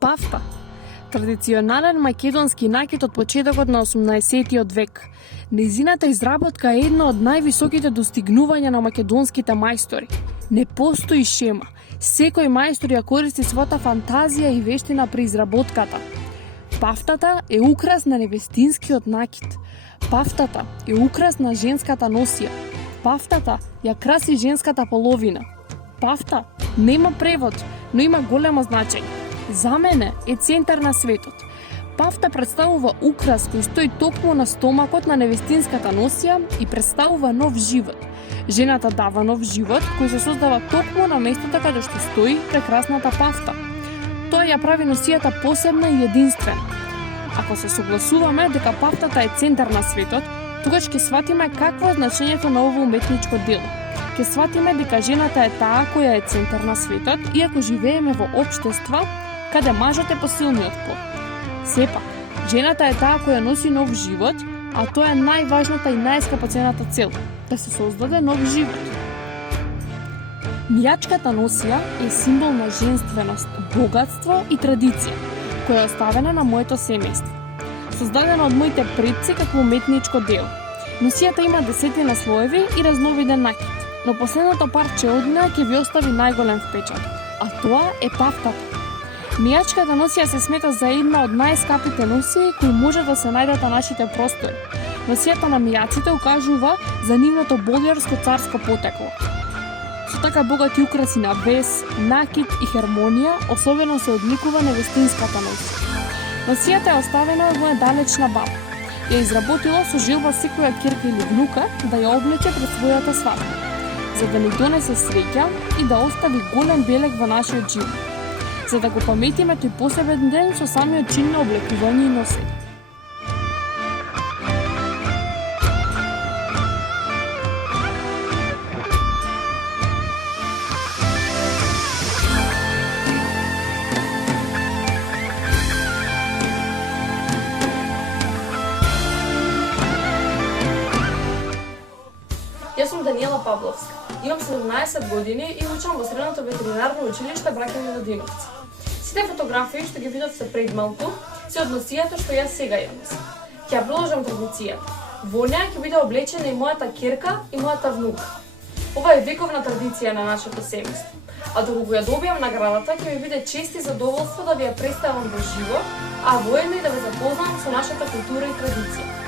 Пафта. Традиционален македонски накит од почетокот на 18-тиот век. Нејзината изработка е едно од највисоките достигнувања на македонските мајстори. Не постои шема. Секој мајстор ја користи својата фантазија и вештина при изработката. Пафтата е украс на невестинскиот накит. Пафтата е украс на женската носија. Пафтата ја краси женската половина. Пафта нема превод, но има големо значење. За мене е центар на светот. Пафта представува украс кој стои токму на стомакот на невестинската носија и представува нов живот. Жената дава нов живот кој се создава токму на местото каде што стои прекрасната пафта. Тоа ја прави носијата посебна и единствена. Ако се согласуваме дека пафтата е центар на светот, тогаш ќе сватиме какво е значењето на ово уметничко дело. Ќе сватиме дека жената е таа која е центар на светот, иако живееме во општества каде мажот е посилниот пол. Сепак, жената е таа која носи нов живот, а тоа е најважната и најскапоцената цел – да се создаде нов живот. Мијачката носија е символ на женственост, богатство и традиција, која е оставена на моето семејство. Создадена од моите предци како уметничко дело. Носијата има 10 слоеви и разновиден накит, но последното парче од неа ќе ви остави најголем впечаток, а тоа е пафтата. Мијачката носија се смета за една од најскапите носии кои може да се најдат на нашите простори. Носијата на мијаците укажува за нивното болјарско царско потекло. Со така богати украси на вес, накит и хармонија, особено се одликува невестинската носија. Носијата е оставена од моја далечна баба. Ја изработила со желба секоја ќерка или внука да ја облече пред својата свадба, за да ни донесе среќа и да остави голем белег во нашиот живот, за да го паметиме тој посебен ден со самиот чин на облекување и носење. Јас сум Даниела Павловска. Имам 17 години и учам во средното ветеринарно училиште Браќа Милодиновци. Сите фотографии што ги видовте пред малку се од носијата што јас сега ја носам. Ќе ја продолжам традицијата. Во неа ќе биде облечена и мојата ќерка и мојата внука. Ова е вековна традиција на нашето семејство. А доколку ја добијам наградата, ќе ми биде чест и задоволство да ви ја представам во живо, а воедно и да ве запознам со нашата култура и традиција.